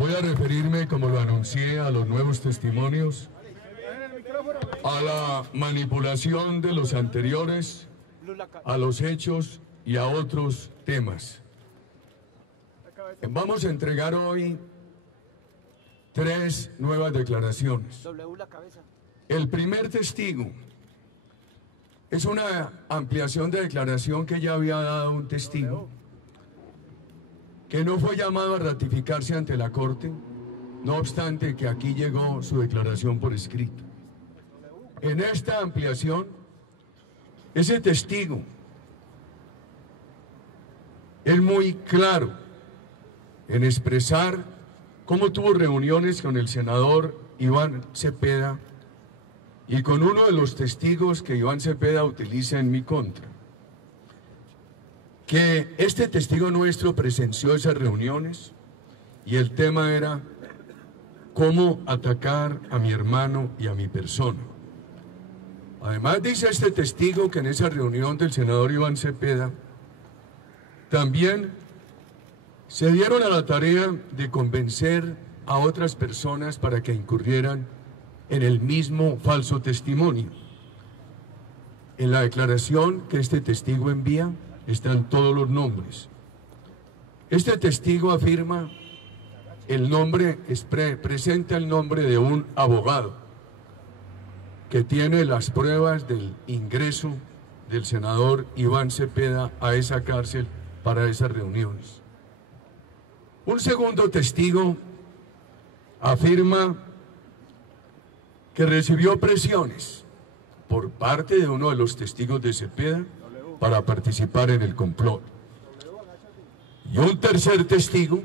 Voy a referirme, como lo anuncié, a los nuevos testimonios, a la manipulación de los anteriores, a los hechos y a otros temas. Vamos a entregar hoy 3 nuevas declaraciones. El primer testigo es una ampliación de declaración que ya había dado un testigo, que no fue llamado a ratificarse ante la Corte, no obstante que aquí llegó su declaración por escrito. En esta ampliación, ese testigo es muy claro en expresar cómo tuvo reuniones con el senador Iván Cepeda y con uno de los testigos que Iván Cepeda utiliza en mi contra. Que este testigo nuestro presenció esas reuniones y el tema era cómo atacar a mi hermano y a mi persona. Además dice este testigo que en esa reunión del senador Iván Cepeda también se dieron a la tarea de convencer a otras personas para que incurrieran en el mismo falso testimonio. En la declaración que este testigo envía están todos los nombres. Este testigo afirma el nombre, presenta el nombre de un abogado que tiene las pruebas del ingreso del senador Iván Cepeda a esa cárcel para esas reuniones. Un segundo testigo afirma que recibió presiones por parte de uno de los testigos de Cepeda para participar en el complot. Y un tercer testigo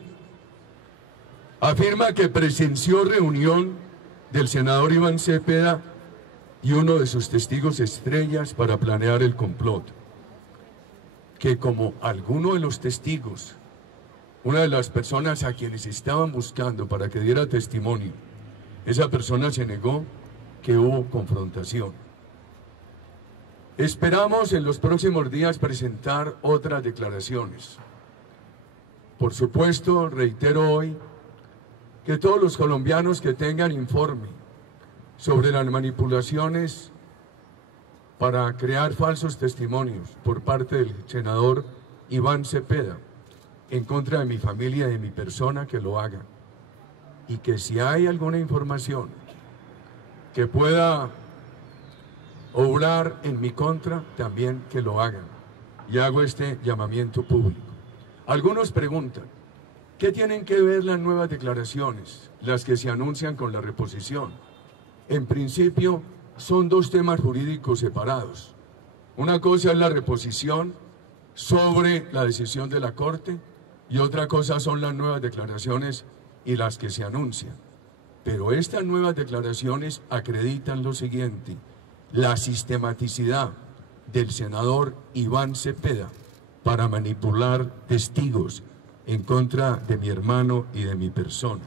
afirma que presenció reunión del senador Iván Cepeda y uno de sus testigos estrellas para planear el complot. Que como alguno de los testigos, una de las personas a quienes estaban buscando para que diera testimonio, esa persona se negó, que hubo confrontación. Esperamos en los próximos días presentar otras declaraciones. Por supuesto, reitero hoy que todos los colombianos que tengan informe sobre las manipulaciones para crear falsos testimonios por parte del senador Iván Cepeda en contra de mi familia y de mi persona, que lo hagan. Y que si hay alguna información que pueda obrar en mi contra, también que lo hagan. Y hago este llamamiento público. Algunos preguntan, ¿qué tienen que ver las nuevas declaraciones, las que se anuncian con la reposición? En principio, son 2 temas jurídicos separados. Una cosa es la reposición sobre la decisión de la Corte y otra cosa son las nuevas declaraciones y las que se anuncian. Pero estas nuevas declaraciones acreditan lo siguiente: la sistematicidad del senador Iván Cepeda para manipular testigos en contra de mi hermano y de mi persona.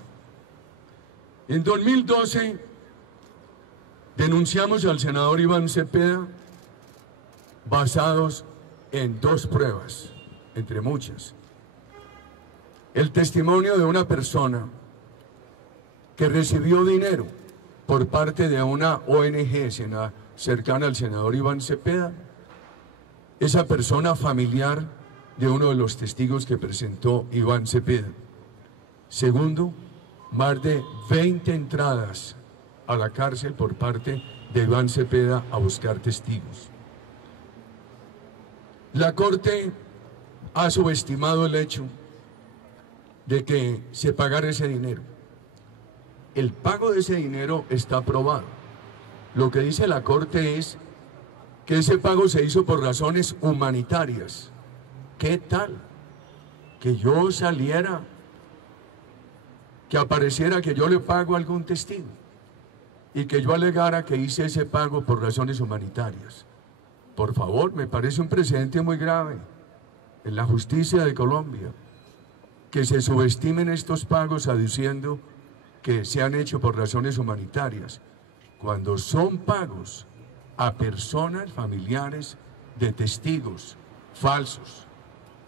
En 2012 denunciamos al senador Iván Cepeda basados en 2 pruebas, entre muchas. El testimonio de una persona que recibió dinero por parte de una ONG cercana al senador Iván Cepeda, esa persona familiar de uno de los testigos que presentó Iván Cepeda. Segundo, más de 20 entradas a la cárcel por parte de Iván Cepeda a buscar testigos. La Corte ha subestimado el hecho de que se pagara ese dinero. El pago de ese dinero está aprobado. Lo que dice la Corte es que ese pago se hizo por razones humanitarias. ¿Qué tal? Que yo saliera, que apareciera que yo le pago a algún testigo y que yo alegara que hice ese pago por razones humanitarias. Por favor, me parece un precedente muy grave en la justicia de Colombia, que se subestimen estos pagos aduciendo que se han hecho por razones humanitarias, cuando son pagos a personas familiares de testigos falsos.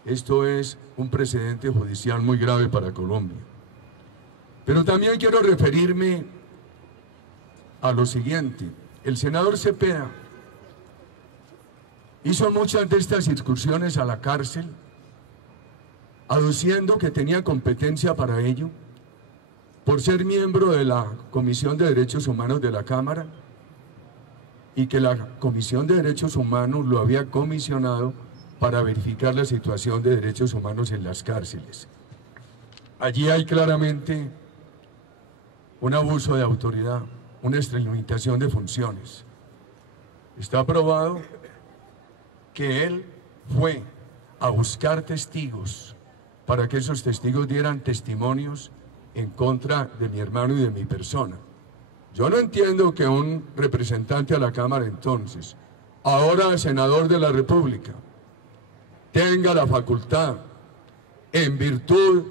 Esto es un precedente judicial muy grave para Colombia. Pero también quiero referirme a lo siguiente. El senador Cepeda hizo muchas de estas incursiones a la cárcel, aduciendo que tenía competencia para ello, por ser miembro de la Comisión de Derechos Humanos de la Cámara, y que la Comisión de Derechos Humanos lo había comisionado para verificar la situación de derechos humanos en las cárceles. Allí hay claramente un abuso de autoridad, una extralimitación de funciones. Está probado que él fue a buscar testigos para que esos testigos dieran testimonios en contra de mi hermano y de mi persona. Yo no entiendo que un representante a la Cámara entonces, ahora senador de la República, tenga la facultad, en virtud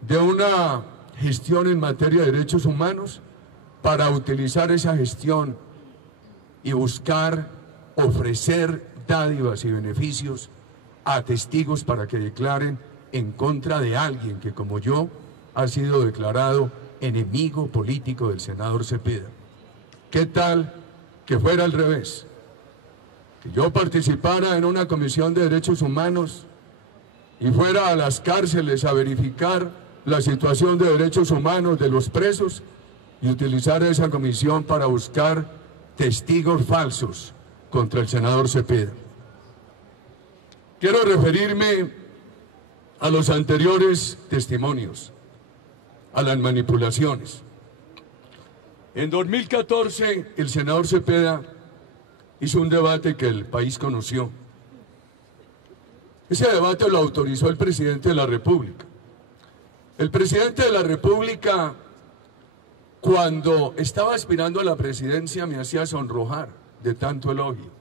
de una gestión en materia de derechos humanos, para utilizar esa gestión y buscar ofrecer dádivas y beneficios a testigos para que declaren en contra de alguien que, como yo, ha sido declarado enemigo político del senador Cepeda. ¿Qué tal que fuera al revés? Que yo participara en una comisión de derechos humanos y fuera a las cárceles a verificar la situación de derechos humanos de los presos y utilizar esa comisión para buscar testigos falsos contra el senador Cepeda. Quiero referirme a los anteriores testimonios, a las manipulaciones. En 2014, el senador Cepeda hizo un debate que el país conoció. Ese debate lo autorizó el presidente de la República. El presidente de la República, cuando estaba aspirando a la presidencia, me hacía sonrojar de tanto elogio.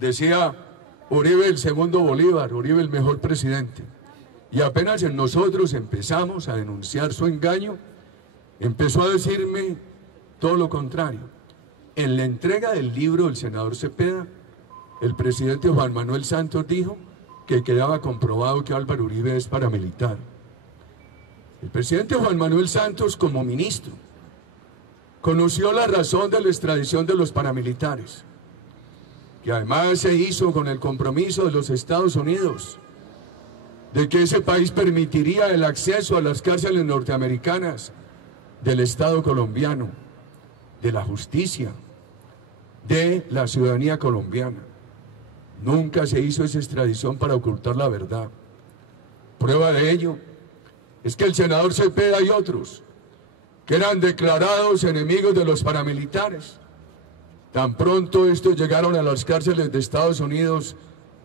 Decía: Uribe el segundo Bolívar, Uribe el mejor presidente. Y apenas en nosotros empezamos a denunciar su engaño, empezó a decirme todo lo contrario. En la entrega del libro del senador Cepeda, el presidente Juan Manuel Santos dijo que quedaba comprobado que Álvaro Uribe es paramilitar. El presidente Juan Manuel Santos, como ministro, conoció la razón de la extradición de los paramilitares, que además se hizo con el compromiso de los Estados Unidos de que ese país permitiría el acceso a las cárceles norteamericanas del Estado colombiano, de la justicia, de la ciudadanía colombiana. Nunca se hizo esa extradición para ocultar la verdad. Prueba de ello es que el senador Cepeda y otros, que eran declarados enemigos de los paramilitares, tan pronto estos llegaron a las cárceles de Estados Unidos,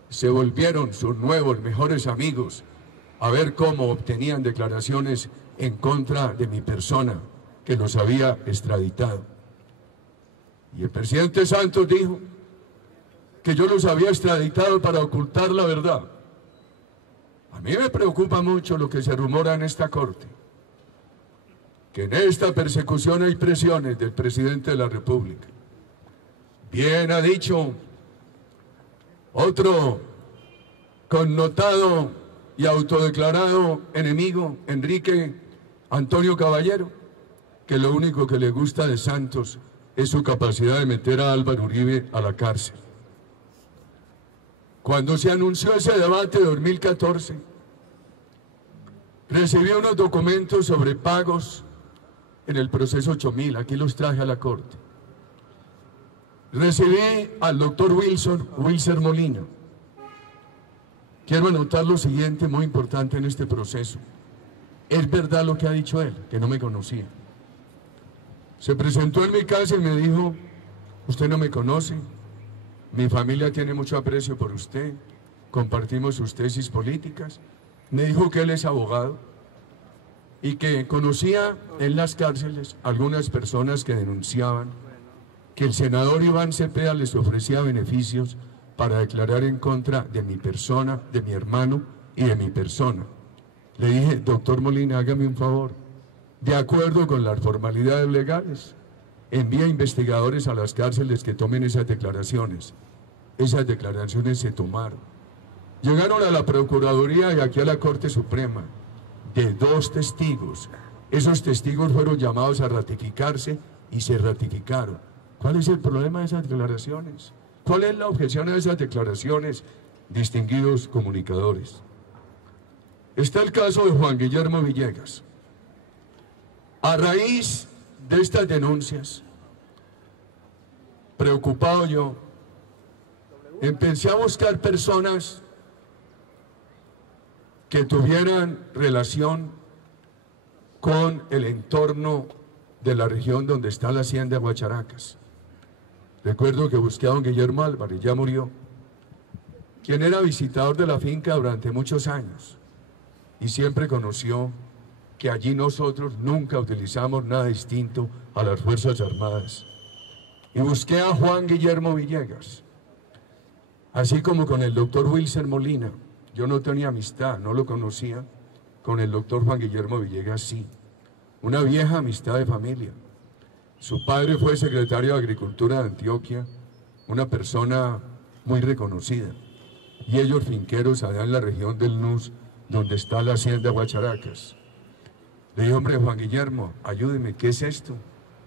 se volvieron sus nuevos mejores amigos a ver cómo obtenían declaraciones en contra de mi persona, que los había extraditado. Y el presidente Santos dijo que yo los había extraditado para ocultar la verdad. A mí me preocupa mucho lo que se rumora en esta corte, que en esta persecución hay presiones del presidente de la República. Bien ha dicho otro connotado y autodeclarado enemigo, Enrique Antonio Caballero, que lo único que le gusta de Santos es su capacidad de meter a Álvaro Uribe a la cárcel. Cuando se anunció ese debate de 2014, recibí unos documentos sobre pagos en el proceso 8000, aquí los traje a la corte. Recibí al doctor Wilson Molina. Quiero anotar lo siguiente, muy importante en este proceso. Es verdad lo que ha dicho él, que no me conocía. Se presentó en mi casa y me dijo: usted no me conoce, mi familia tiene mucho aprecio por usted, compartimos sus tesis políticas. Me dijo que él es abogado y que conocía en las cárceles algunas personas que denunciaban que el senador Iván Cepeda les ofrecía beneficios para declarar en contra de mi persona, de mi hermano y de mi persona. Le dije: doctor Molina, hágame un favor, de acuerdo con las formalidades legales, envía investigadores a las cárceles que tomen esas declaraciones. Esas declaraciones se tomaron. Llegaron a la Procuraduría y aquí a la Corte Suprema, de 2 testigos Esos testigos fueron llamados a ratificarse y se ratificaron. ¿Cuál es el problema de esas declaraciones? ¿Cuál es la objeción a esas declaraciones, distinguidos comunicadores? Está el caso de Juan Guillermo Villegas. A raíz de estas denuncias, preocupado yo, empecé a buscar personas que tuvieran relación con el entorno de la región donde está la hacienda de Guacharacas. Recuerdo que busqué a don Guillermo Álvarez, ya murió, quien era visitador de la finca durante muchos años y siempre conoció que allí nosotros nunca utilizamos nada distinto a las Fuerzas Armadas. Y busqué a Juan Guillermo Villegas, así como con el doctor Wilson Molina. Yo no tenía amistad, no lo conocía. Con el doctor Juan Guillermo Villegas sí, una vieja amistad de familia. Su padre fue secretario de Agricultura de Antioquia, una persona muy reconocida, y ellos finqueros allá en la región del Nus, donde está la hacienda Guacharacas. Le dije, hombre, Juan Guillermo, ayúdeme, ¿qué es esto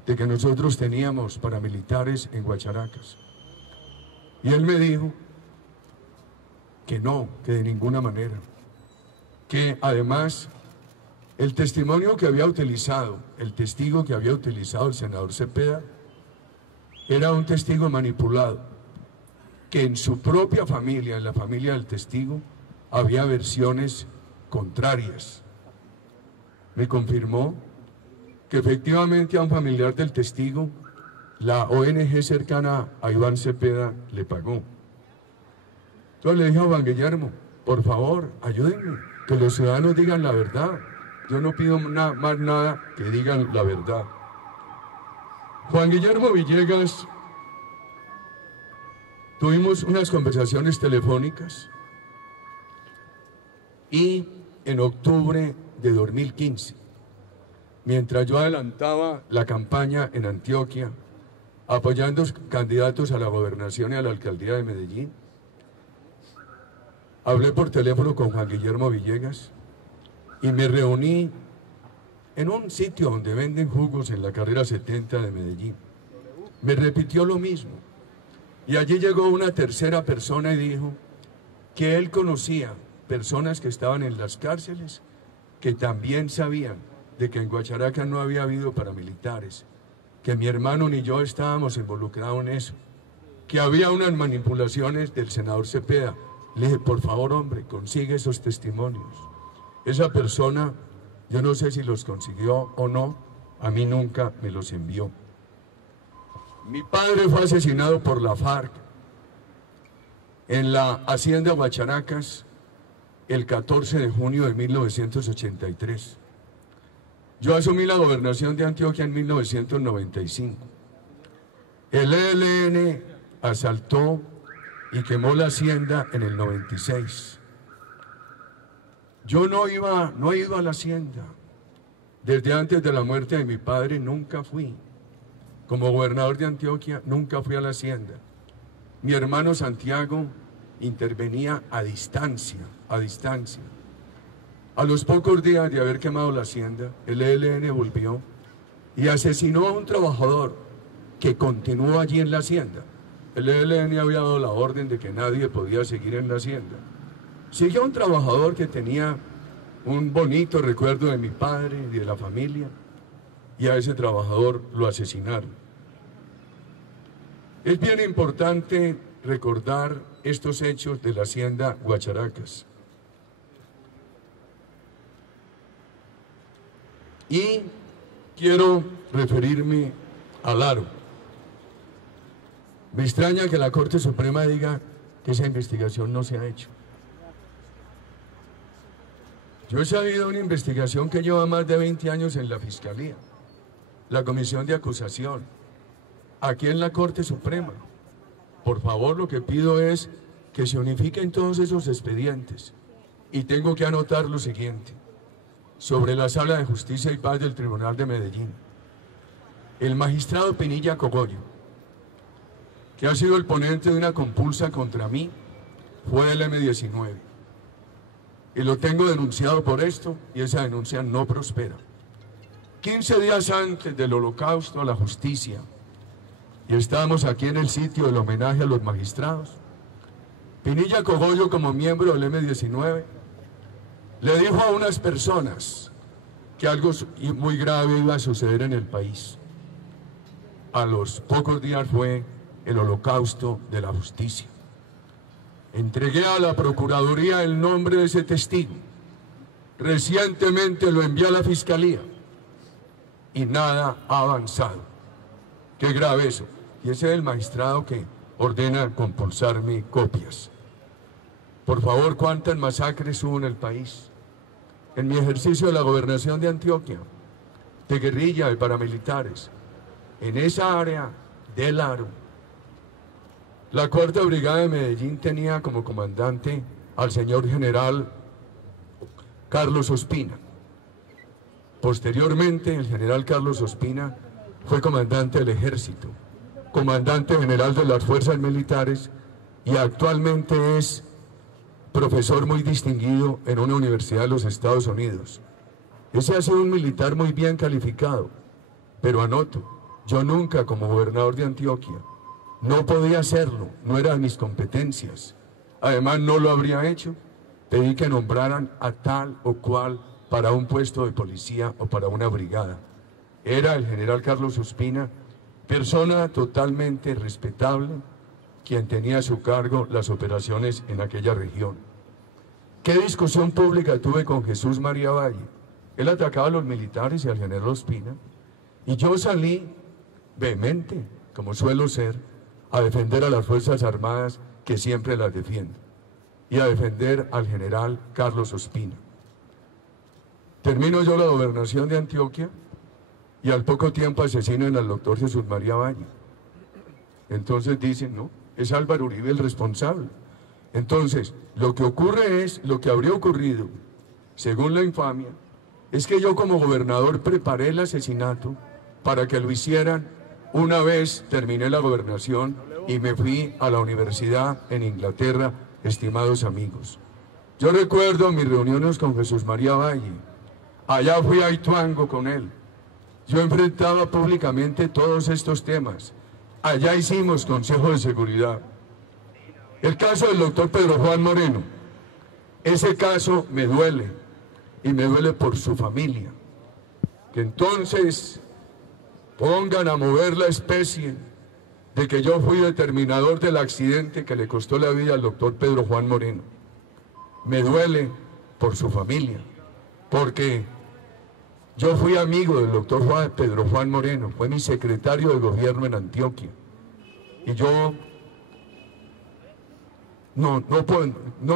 de que nosotros teníamos paramilitares en Guacharacas? Y él me dijo que no, que de ninguna manera, que además el testimonio que había utilizado, el testigo que había utilizado el senador Cepeda, era un testigo manipulado, que en su propia familia, en la familia del testigo, había versiones contrarias. Me confirmó que efectivamente a un familiar del testigo, la ONG cercana a Iván Cepeda le pagó. Entonces le dije a Juan Guillermo, por favor, ayúdenme, que los ciudadanos digan la verdad. Yo no pido más nada que digan la verdad. Juan Guillermo Villegas, tuvimos unas conversaciones telefónicas y en octubre de 2015, mientras yo adelantaba la campaña en Antioquia, apoyando candidatos a la gobernación y a la alcaldía de Medellín, hablé por teléfono con Juan Guillermo Villegas y me reuní en un sitio donde venden jugos en la carrera 70 de Medellín. Me repitió lo mismo. Y allí llegó una tercera persona y dijo que él conocía personas que estaban en las cárceles que también sabían de que en Guacharacas no había habido paramilitares, que mi hermano ni yo estábamos involucrados en eso, que había unas manipulaciones del senador Cepeda. Le dije, por favor, hombre, consigue esos testimonios. Esa persona, yo no sé si los consiguió o no, a mí nunca me los envió. Mi padre fue asesinado por la FARC en la hacienda Guacharacas el 14 de junio de 1983. Yo asumí la gobernación de Antioquia en 1995. El ELN asaltó y quemó la hacienda en el 96. Yo no he ido a la hacienda. Desde antes de la muerte de mi padre nunca fui. Como gobernador de Antioquia nunca fui a la hacienda. Mi hermano Santiago intervenía a distancia, a distancia. A los pocos días de haber quemado la hacienda, el ELN volvió y asesinó a un trabajador que continuó allí en la hacienda. El ELN había dado la orden de que nadie podía seguir en la hacienda. Siguió un trabajador que tenía un bonito recuerdo de mi padre y de la familia, y a ese trabajador lo asesinaron. Es bien importante recordar estos hechos de la hacienda Guacharacas. Y quiero referirme al Aro. Me extraña que la Corte Suprema diga que esa investigación no se ha hecho. Yo he sabido una investigación que lleva más de 20 años en la Fiscalía, la Comisión de Acusación, aquí en la Corte Suprema. Por favor, lo que pido es que se unifiquen todos esos expedientes. Y tengo que anotar lo siguiente. Sobre la Sala de Justicia y Paz del Tribunal de Medellín, el magistrado Pinilla Cogollo, que ha sido el ponente de una compulsa contra mí, fue el M-19. Y lo tengo denunciado por esto y esa denuncia no prospera. 15 días antes del Holocausto, la justicia, y estábamos aquí en el sitio del homenaje a los magistrados, Pinilla Cogollo, como miembro del M-19, le dijo a unas personas que algo muy grave iba a suceder en el país. A los pocos días fue el Holocausto de la justicia. Entregué a la Procuraduría el nombre de ese testigo. Recientemente lo envié a la Fiscalía y nada ha avanzado. Qué grave eso. Y ese es el magistrado que ordena compulsarme copias. Por favor, ¿cuántas masacres hubo en el país? En mi ejercicio de la gobernación de Antioquia, de guerrilla, de paramilitares, en esa área del Aro, la Cuarta Brigada de Medellín tenía como comandante al señor general Carlos Ospina. Posteriormente, el general Carlos Ospina fue comandante del ejército, comandante general de las fuerzas militares y actualmente es profesor muy distinguido en una universidad de los Estados Unidos. Ese ha sido un militar muy bien calificado, pero anoto, yo nunca como gobernador de Antioquia no podía hacerlo, no era de mis competencias. Además no lo habría hecho, pedí que nombraran a tal o cual para un puesto de policía o para una brigada. Era el general Carlos Ospina, persona totalmente respetable, quien tenía a su cargo las operaciones en aquella región. ¿Qué discusión pública tuve con Jesús María Valle? Él atacaba a los militares y al general Ospina, y yo salí vehemente, como suelo ser, a defender a las Fuerzas Armadas, que siempre las defiendo, y a defender al general Carlos Ospina. Termino yo la gobernación de Antioquia, y al poco tiempo asesinan al doctor Jesús María Valle. Entonces dicen, no, es Álvaro Uribe el responsable. Entonces, lo que ocurre es, lo que habría ocurrido, según la infamia, es que yo como gobernador preparé el asesinato para que lo hicieran una vez terminé la gobernación y me fui a la universidad en Inglaterra, estimados amigos. Yo recuerdo mis reuniones con Jesús María Valle. Allá fui a Ituango con él. Yo enfrentaba públicamente todos estos temas. Allá hicimos Consejo de Seguridad. El caso del doctor Pedro Juan Moreno, ese caso me duele, y me duele por su familia. Que entonces pongan a mover la especie de que yo fui determinador del accidente que le costó la vida al doctor Pedro Juan Moreno. Me duele por su familia, porque yo fui amigo del doctor Pedro Juan Moreno, fue mi secretario de gobierno en Antioquia. Y yo no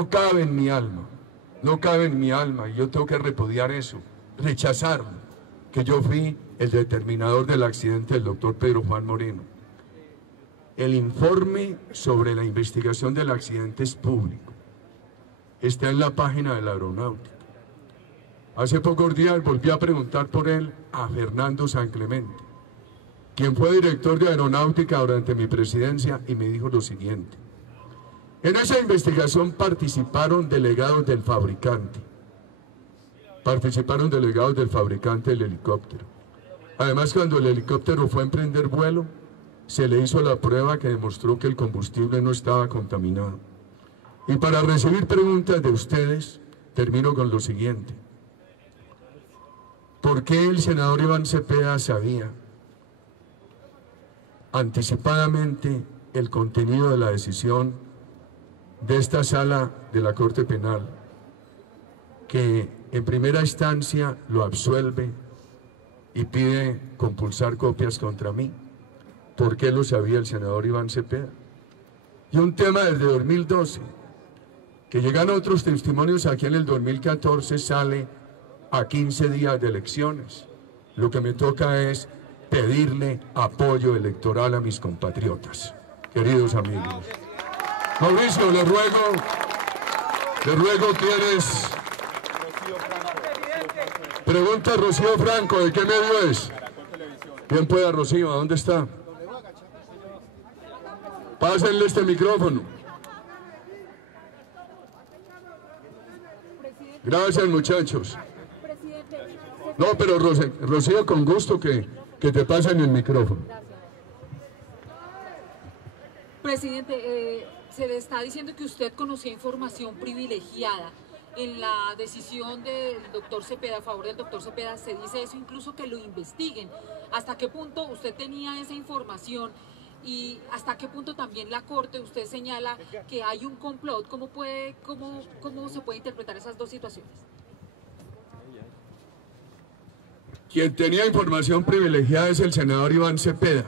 cabe en mi alma, no cabe en mi alma, y yo tengo que repudiar eso, rechazarlo, que yo fui el determinador del accidente del doctor Pedro Juan Moreno. El informe sobre la investigación del accidente es público, está en la página de la Aeronáutica. Hace pocos días volví a preguntar por él a Fernando San Clemente, quien fue director de Aeronáutica durante mi presidencia, y me dijo lo siguiente: en esa investigación participaron delegados del fabricante del helicóptero. Además, cuando el helicóptero fue a emprender vuelo, se le hizo la prueba que demostró que el combustible no estaba contaminado. Y para recibir preguntas de ustedes, termino con lo siguiente: ¿por qué el senador Iván Cepeda sabía anticipadamente el contenido de la decisión de esta sala de la Corte Penal, que en primera instancia lo absuelve y pide compulsar copias contra mí? ¿Por qué lo sabía el senador Iván Cepeda? Y un tema desde 2012, que llegan otros testimonios aquí en el 2014, sale a 15 días de elecciones. Lo que me toca es pedirle apoyo electoral a mis compatriotas. Queridos amigos. Mauricio, le ruego, ¿tienes? Pregunta a Rocío Franco, ¿de qué medio es? Bien pueda, Rocío, ¿a dónde está? Pásenle este micrófono. Gracias, muchachos. Presidente, se No, pero Rocío, con gusto que te pasen el micrófono. Presidente, se le está diciendo que usted conocía información privilegiada. En la decisión del doctor Cepeda, a favor del doctor Cepeda, se dice eso, incluso que lo investiguen. ¿Hasta qué punto usted tenía esa información? Y hasta qué punto también la Corte, usted señala que hay un complot. ¿Cómo se puede interpretar esas dos situaciones? Quien tenía información privilegiada es el senador Iván Cepeda,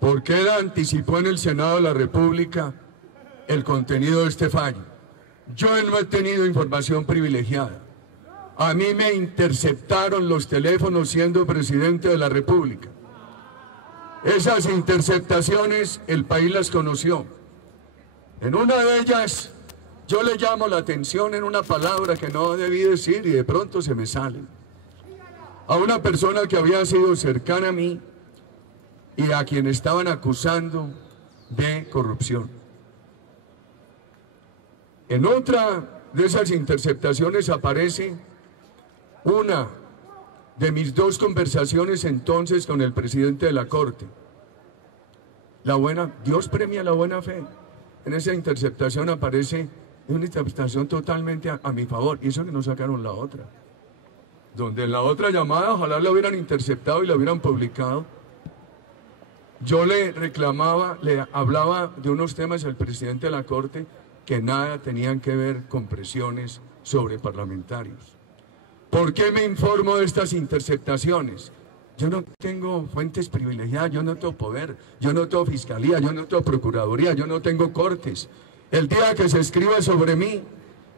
porque él anticipó en el Senado de la República el contenido de este fallo. Yo no he tenido información privilegiada. A mí me interceptaron los teléfonos siendo presidente de la República. Esas interceptaciones el país las conoció. En una de ellas yo le llamo la atención en una palabra que no debí decir y de pronto se me sale. A una persona que había sido cercana a mí y a quien estaban acusando de corrupción. En otra de esas interceptaciones aparece una de mis dos conversaciones entonces con el presidente de la Corte. Dios premia la buena fe. En esa interceptación aparece una interceptación totalmente a mi favor, y eso que no sacaron la otra. Donde en la otra llamada ojalá la hubieran interceptado y la hubieran publicado. Yo le reclamaba, le hablaba de unos temas al presidente de la Corte que nada tenían que ver con presiones sobre parlamentarios. ¿Por qué me informo de estas interceptaciones? Yo no tengo fuentes privilegiadas, yo no tengo poder, yo no tengo fiscalía, yo no tengo procuraduría, yo no tengo cortes. El día que se escriba sobre mí,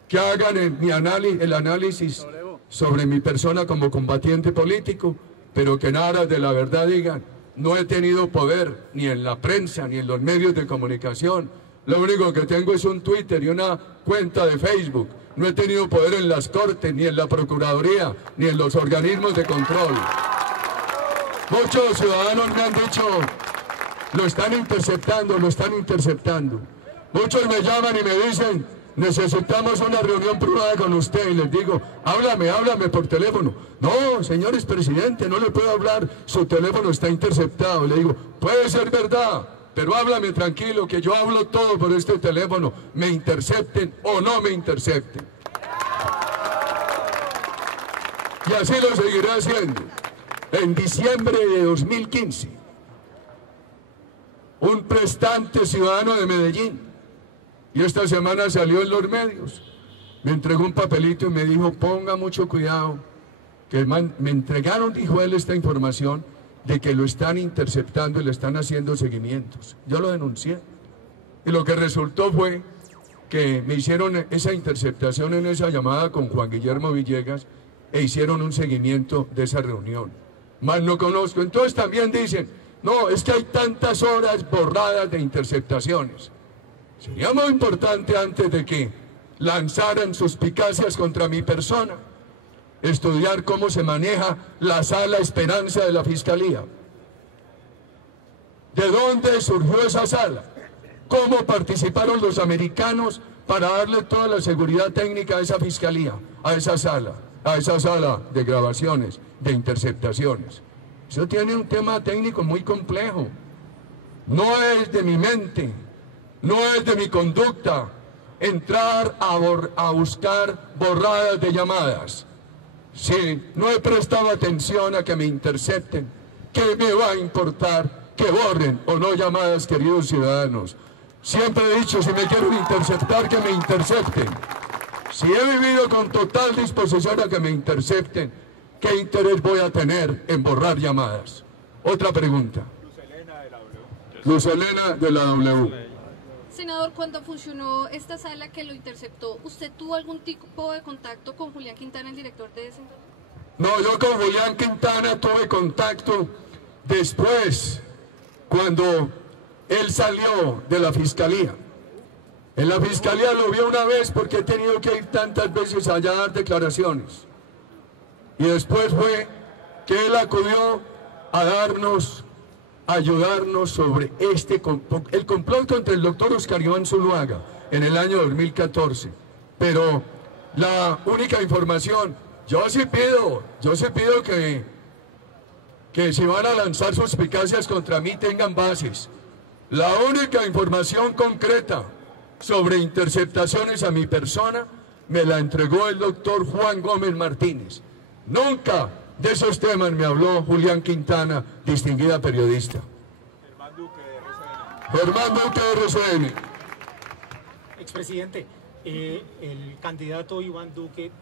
que hagan el análisis sobre mi persona como combatiente político, pero que en aras de la verdad digan, no he tenido poder ni en la prensa ni en los medios de comunicación. Lo único que tengo es un Twitter y una cuenta de Facebook. No he tenido poder en las cortes, ni en la procuraduría, ni en los organismos de control. Muchos ciudadanos me han dicho, lo están interceptando, lo están interceptando. Muchos me llaman y me dicen, necesitamos una reunión privada con usted. Y les digo, háblame por teléfono. No, señores presidente, no le puedo hablar, su teléfono está interceptado. Y le digo, puede ser verdad, pero háblame tranquilo, que yo hablo todo por este teléfono, me intercepten o no me intercepten. Y así lo seguiré haciendo. En diciembre de 2015, un prestante ciudadano de Medellín, y esta semana salió en los medios, me entregó un papelito y me dijo, ponga mucho cuidado, que me entregaron, dijo él, esta información de que lo están interceptando y le están haciendo seguimientos. Yo lo denuncié y lo que resultó fue que me hicieron esa interceptación en esa llamada con Juan Guillermo Villegas e hicieron un seguimiento de esa reunión. Más no conozco. Entonces también dicen, no, es que hay tantas horas borradas de interceptaciones. Sería muy importante, antes de que lanzaran suspicacias contra mi persona, estudiar cómo se maneja la Sala Esperanza de la Fiscalía. ¿De dónde surgió esa sala? ¿Cómo participaron los americanos para darle toda la seguridad técnica a esa fiscalía, a esa sala de grabaciones, de interceptaciones? Eso tiene un tema técnico muy complejo. No es de mi mente, no es de mi conducta entrar a buscar borradas de llamadas. Si no he prestado atención a que me intercepten, ¿qué me va a importar que borren o no llamadas, queridos ciudadanos? Siempre he dicho, si me quieren interceptar, que me intercepten. Si he vivido con total disposición a que me intercepten, ¿qué interés voy a tener en borrar llamadas? Otra pregunta. Luz Helena de la W. Senador, cuando funcionó esta sala que lo interceptó, ¿usted tuvo algún tipo de contacto con Julián Quintana, el director de ese? No, yo con Julián Quintana tuve contacto después, cuando él salió de la fiscalía. En la fiscalía lo vi una vez porque he tenido que ir tantas veces allá a dar declaraciones. Y después fue que él acudió a ayudarnos sobre el complot contra el doctor Oscar Iván Zuluaga en el año 2014. Pero la única información Yo sí pido que si van a lanzar suspicacias contra mí tengan bases. La única información concreta sobre interceptaciones a mi persona me la entregó el doctor Juan Gómez Martínez. Nunca de esos temas me habló Julián Quintana, distinguida periodista. Germán Duque de RCN. Expresidente, el candidato Iván Duque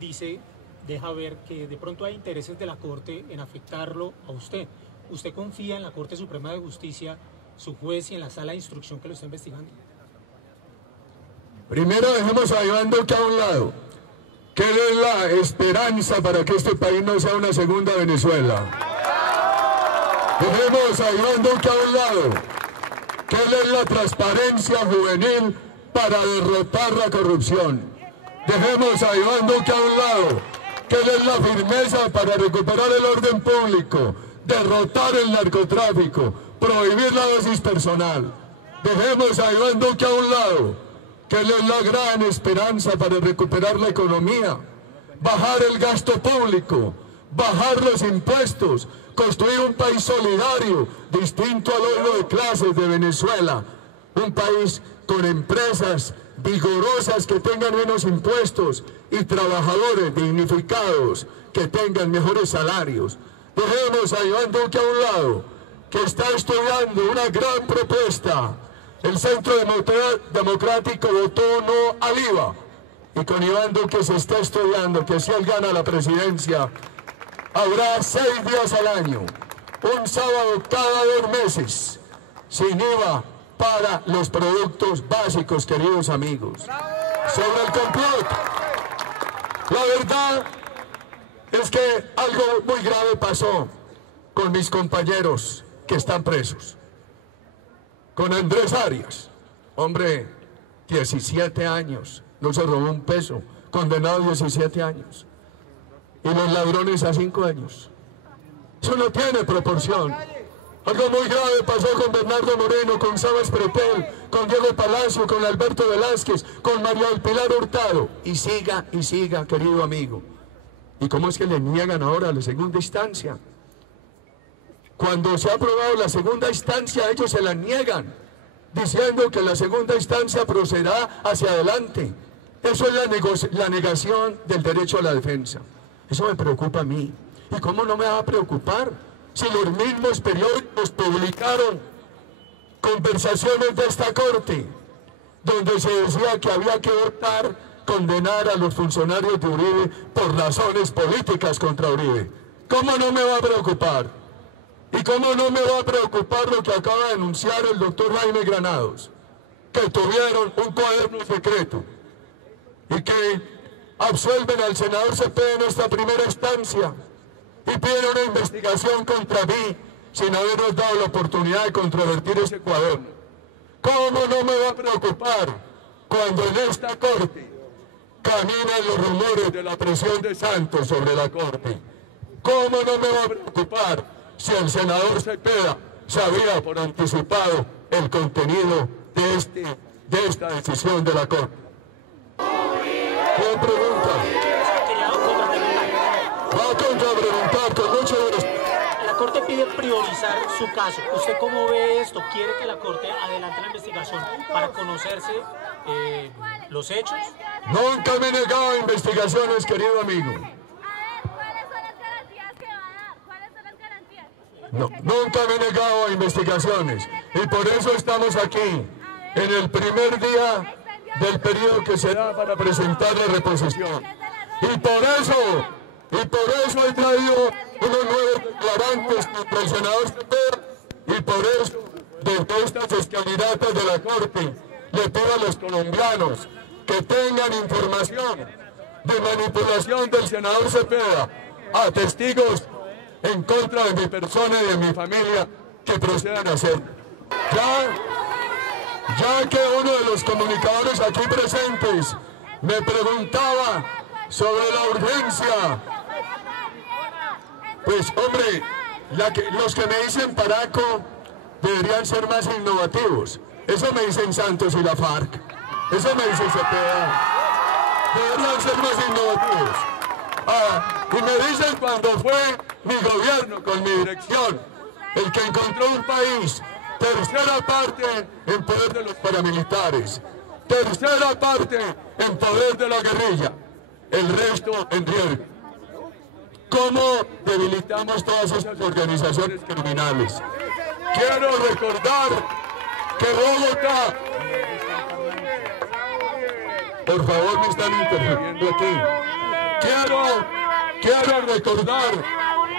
deja ver que de pronto hay intereses de la Corte en afectarlo a usted. ¿Usted confía en la Corte Suprema de Justicia, su juez y en la sala de instrucción que lo está investigando? Primero dejemos a Iván Duque a un lado, que él es la esperanza para que este país no sea una segunda Venezuela. Dejemos a Iván Duque a un lado, que él es la transparencia juvenil para derrotar la corrupción. Dejemos a Iván Duque a un lado, que él es la firmeza para recuperar el orden público, derrotar el narcotráfico, prohibir la dosis personal. Dejemos a Iván Duque a un lado, que él es la gran esperanza para recuperar la economía, bajar el gasto público, bajar los impuestos, construir un país solidario, distinto al odio de clases de Venezuela, un país con empresas vigorosas que tengan menos impuestos y trabajadores dignificados que tengan mejores salarios. Dejemos a Iván Duque a un lado, que está estudiando una gran propuesta. El Centro Democrático votó no al IVA, y con Iván Duque se está estudiando que si él gana la presidencia, habrá 6 días al año, un sábado cada 2 meses, sin IVA para los productos básicos, queridos amigos. Sobre el complot, la verdad es que algo muy grave pasó con mis compañeros que están presos. Con Andrés Arias, hombre, 17 años, no se robó un peso, condenado a 17 años. Y los ladrones a 5 años. Eso no tiene proporción. Algo muy grave pasó con Bernardo Moreno, con Sabas Pretel, con Diego Palacio, con Alberto Velázquez, con María del Pilar Hurtado. Y siga, querido amigo. ¿Y cómo es que le niegan ahora la segunda instancia? Cuando se ha aprobado la segunda instancia, ellos se la niegan, diciendo que la segunda instancia procederá hacia adelante. Eso es la negación del derecho a la defensa. Eso me preocupa a mí. ¿Y cómo no me va a preocupar si los mismos periódicos publicaron conversaciones de esta Corte, donde se decía que había que condenar a los funcionarios de Uribe por razones políticas contra Uribe? ¿Cómo no me va a preocupar? ¿Y cómo no me va a preocupar lo que acaba de anunciar el doctor Jaime Granados? Que tuvieron un cuaderno secreto y que absuelven al senador Cepeda en esta primera instancia y piden una investigación contra mí sin habernos dado la oportunidad de controvertir ese cuaderno. ¿Cómo no me va a preocupar cuando en esta Corte caminan los rumores de la presión de Santos sobre la Corte? ¿Cómo no me va a preocupar si el senador Cepeda sabía por anticipado el contenido de esta decisión de la Corte? ¿Quién pregunta? Va a contrapreguntar con mucho respeto. La Corte pide priorizar su caso. ¿Usted cómo ve esto? ¿Quiere que la Corte adelante la investigación para conocerse los hechos? Nunca me he negado a investigaciones, querido amigo. No, nunca me he negado a investigaciones y por eso estamos aquí en el primer día del periodo que se da para presentar la reposición. Y por eso he traído unos nuevos declarantes contra el senador Cepeda, y por eso desde estas escalinatas de la Corte le pido a los colombianos que tengan información de manipulación del senador Cepeda a testigos en contra de mi persona y de mi familia que procedan a hacer. Ya que uno de los comunicadores aquí presentes me preguntaba sobre la urgencia, pues hombre, los que me dicen Paraco deberían ser más innovativos. Eso me dicen Santos y la FARC, eso me dice Cepeda, deberían ser más innovativos. Y me dicen cuando fue mi gobierno con mi dirección el que encontró un país, tercera parte en poder de los paramilitares, tercera parte en poder de la guerrilla, el resto en riesgo. ¿Cómo debilitamos todas esas organizaciones criminales? Quiero recordar que Bogotá... Por favor, me están interfiriendo aquí. Quiero recordar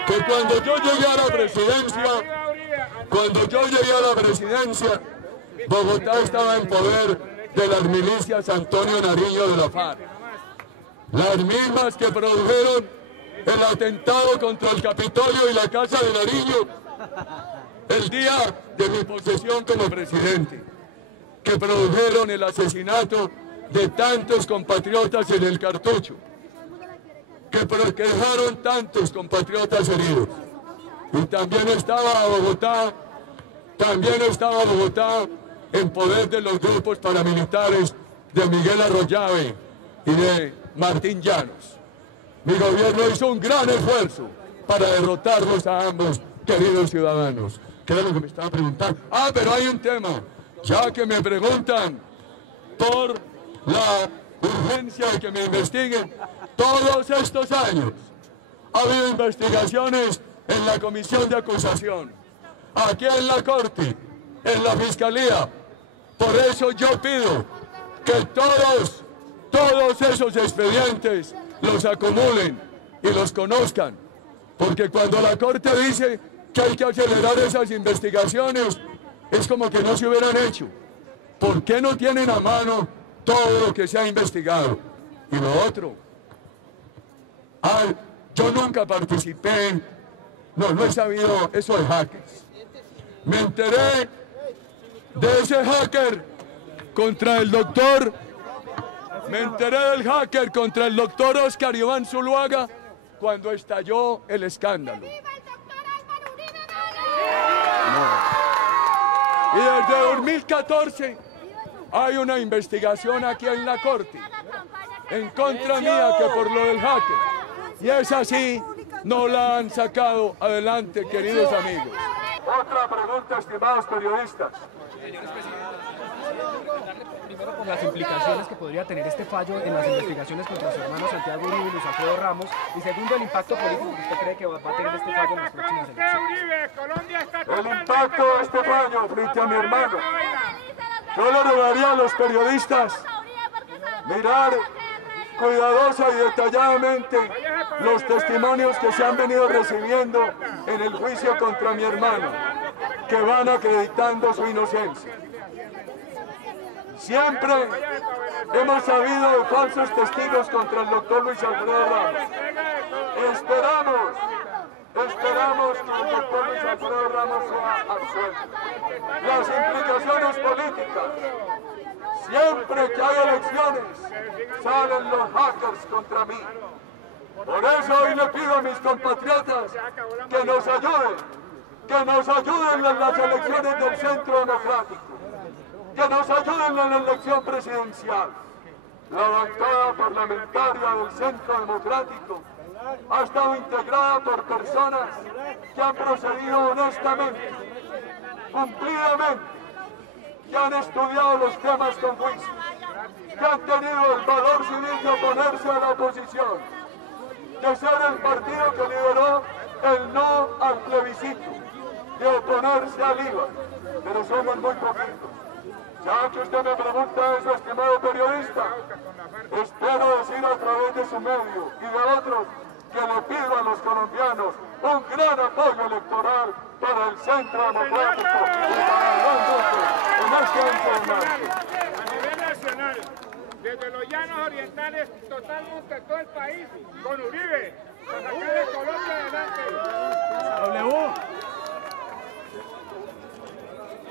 que cuando yo llegué a la presidencia, Bogotá estaba en poder de las milicias Antonio Nariño de la FARC. Las mismas que produjeron el atentado contra el Capitolio y la Casa de Nariño el día de mi posesión como presidente, que produjeron el asesinato de tantos compatriotas en el Cartucho, que dejaron tantos compatriotas heridos. Y también estaba Bogotá en poder de los grupos paramilitares de Miguel Arroyave y de Martín Llanos. Mi gobierno hizo un gran esfuerzo para derrotarlos a ambos, queridos ciudadanos. ¿Qué era lo que me estaba preguntando? Pero hay un tema, ya que me preguntan por la urgencia de que me investiguen. Todos estos años ha habido investigaciones en la comisión de acusación, aquí en la Corte, en la Fiscalía. Por eso yo pido que todos esos expedientes los acumulen y los conozcan, porque cuando la Corte dice que hay que acelerar esas investigaciones, es como que no se hubieran hecho. ¿Por qué no tienen a mano todo lo que se ha investigado? Y lo otro, yo nunca participé, no he sabido eso de hackers. Me enteré de ese hacker contra el doctor, del hacker contra el doctor Oscar Iván Zuluaga cuando estalló el escándalo. Y desde 2014 hay una investigación aquí en la Corte en contra mía que por lo del hacker. Y es así, no la han sacado adelante, queridos amigos. Otra pregunta, estimados periodistas. Primero, por las implicaciones que podría tener este fallo en las investigaciones contra su hermano Santiago Uribe y Luis Alfredo Ramos. Y segundo, el impacto político que usted cree que va a tener este fallo en las próximas elecciones. El impacto de este fallo frente a mi hermano. Yo le rogaría a los periodistas mirar cuidadosa y detalladamente los testimonios que se han venido recibiendo en el juicio contra mi hermano, que van acreditando su inocencia. Siempre hemos sabido de falsos testigos contra el doctor Luis Alfredo Ramos. Esperamos que el doctor Luis Alfredo Ramos sea absuelto. Las implicaciones políticas. Siempre que hay elecciones, salen los hackers contra mí. Por eso hoy le pido a mis compatriotas que nos ayuden en las elecciones del Centro Democrático, que nos ayuden en la elección presidencial. La bancada parlamentaria del Centro Democrático ha estado integrada por personas que han procedido honestamente, cumplidamente, que han estudiado los temas con juicio, que han tenido el valor civil de oponerse a la oposición, de ser el partido que lideró el no al plebiscito, de oponerse al IVA, pero somos muy poquitos. Ya que usted me pregunta eso, estimado periodista, espero decir a través de su medio y de otros que le pido a los colombianos un gran apoyo electoral para el Centro Democrático y para Iván Duque en este 11 de marzo. A nivel nacional, desde los llanos orientales, totalmente todo el país, con Uribe, para sacarle Colombia adelante.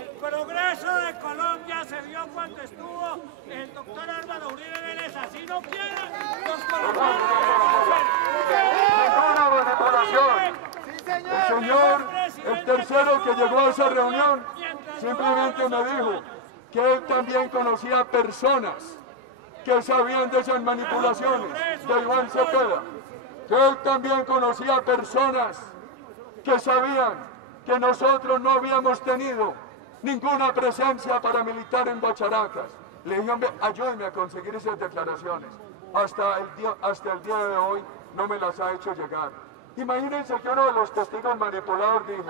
El progreso de Colombia se vio cuando estuvo el doctor Álvaro Uribe Vélez. Así no quieren los colombianos. Ninguna manipulación. El señor, el tercero que llegó a esa reunión, simplemente me dijo que él también conocía personas que sabían de esas manipulaciones de Iván Cepeda. que él también conocía personas que sabían que nosotros no habíamos tenido ninguna presencia paramilitar en Guacharacas. Le dije, hombre, ayúdenme a conseguir esas declaraciones. Hasta el día de hoy no me las ha hecho llegar. Imagínense que uno de los testigos manipulados dijo...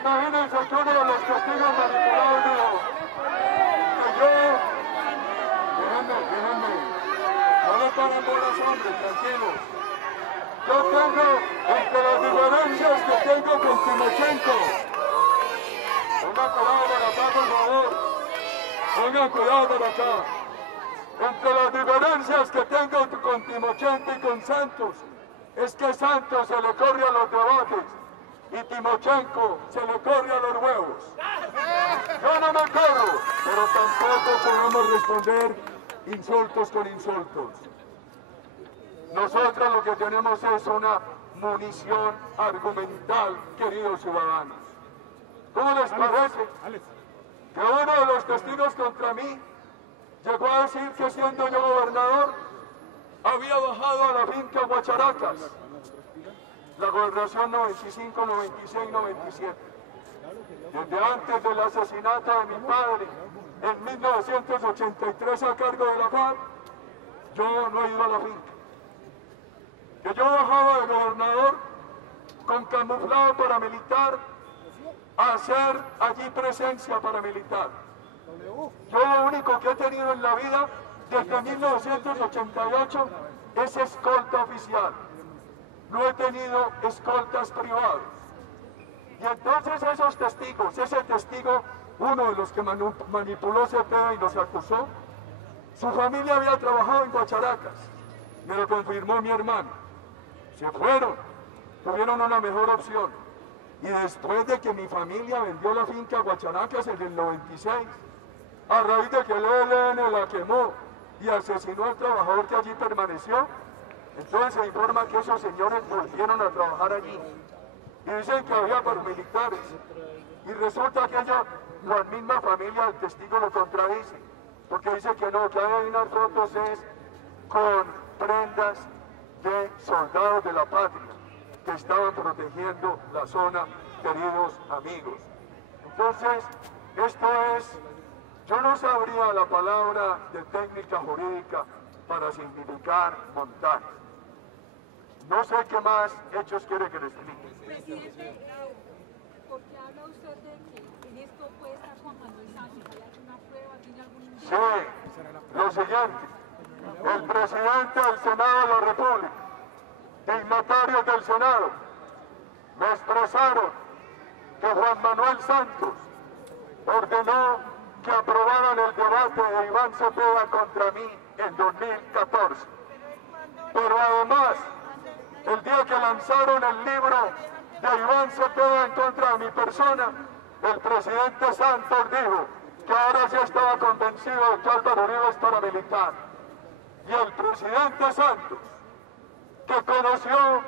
Imagínense que uno de los testigos manipulados dijo que yo... Déjenme, no le paren bolas, hombres, tranquilos. Yo tengo, entre las diferencias que tengo con Timochenko, pongan cuidado para acá, por favor, pongan cuidado para acá. Entre las diferencias que tengo con Timochenko y con Santos, es que Santos se le corre a los debates y Timochenko se le corre a los huevos. Yo no me corro, pero tampoco podemos responder insultos con insultos. Nosotros lo que tenemos es una munición argumental, queridos ciudadanos. ¿Cómo les parece que uno de los testigos contra mí llegó a decir que siendo yo gobernador había bajado a la finca Guacharacas, la gobernación 95, 96, 97? Desde antes del asesinato de mi padre en 1983 a cargo de la FARC, yo no he ido a la finca. Que yo bajaba de gobernador con camuflado paramilitar a hacer allí presencia paramilitar. Yo lo único que he tenido en la vida desde 1988 es escolta oficial. No he tenido escoltas privadas. Y entonces esos testigos, ese testigo, uno de los que manipuló Cepeda y nos acusó, su familia había trabajado en Guacharacas. Me lo confirmó mi hermano. Se fueron, tuvieron una mejor opción. Y después de que mi familia vendió la finca Guacharacas en el 96, a raíz de que el ELN la quemó y asesinó al trabajador que allí permaneció, entonces se informa que esos señores volvieron a trabajar allí. Y dicen que había paramilitares. Y resulta que ella, la misma familia del testigo lo contradice, porque dice que no, que hay unas fotos es con prendas de soldados de la patria que estaban protegiendo la zona, queridos amigos. Entonces, esto es, yo no sabría la palabra de técnica jurídica para significar montaje. No sé qué más hechos quiere que le explique. Presidente, ¿por qué habla usted de que en esto puede estar Juan Manuel Santos? ¿Hay alguna prueba? ¿Tiene algún indicio? Sí, lo siguiente. El presidente del Senado de la República, dignatarios del Senado, me expresaron que Juan Manuel Santos ordenó que aprobaran el debate de Iván Cepeda contra mí en 2014. Pero además, el día que lanzaron el libro de Iván Cepeda en contra de mi persona, el presidente Santos dijo que ahora sí estaba convencido de que Álvaro Uribe es paramilitar. Y el presidente Santos, que conoció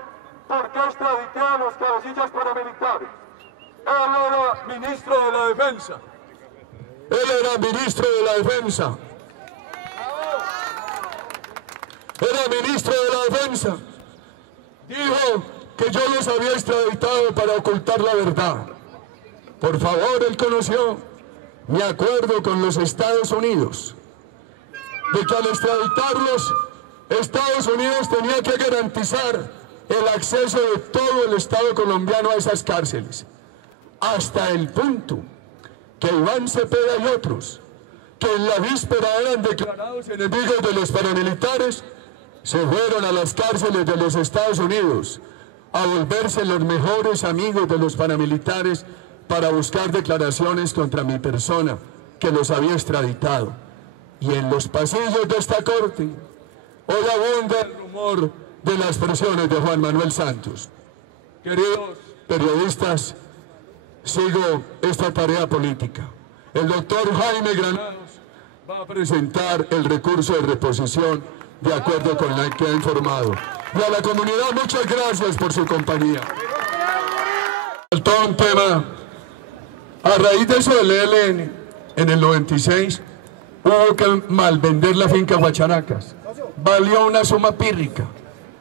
por qué extradité a los cabecillas paramilitares, él era ministro de la Defensa. Él era ministro de la Defensa. Era ministro de la Defensa. Dijo que yo los había extraditado para ocultar la verdad. Por favor, él conoció mi acuerdo con los Estados Unidos, de que al extraditarlos, Estados Unidos tenía que garantizar el acceso de todo el Estado colombiano a esas cárceles, hasta el punto que Iván Cepeda y otros, que en la víspera eran declarados enemigos de los paramilitares, se fueron a las cárceles de los Estados Unidos a volverse los mejores amigos de los paramilitares para buscar declaraciones contra mi persona, que los había extraditado. Y en los pasillos de esta corte, hoy abunda el rumor de las presiones de Juan Manuel Santos. Queridos periodistas, sigo esta tarea política. El doctor Jaime Granados va a presentar el recurso de reposición de acuerdo con la que ha informado. Y a la comunidad, muchas gracias por su compañía. Faltó un tema. A raíz de eso del ELN, en el 96, hubo que malvender la finca Guacharacas. valió una suma pírrica,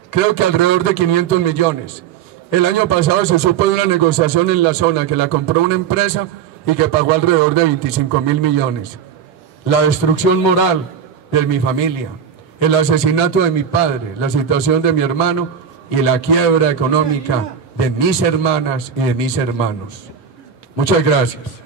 creo que alrededor de 500 millones. El año pasado se supo de una negociación en la zona que la compró una empresa y que pagó alrededor de 25.000 millones. La destrucción moral de mi familia, el asesinato de mi padre, la situación de mi hermano y la quiebra económica de mis hermanas y de mis hermanos. Muchas gracias.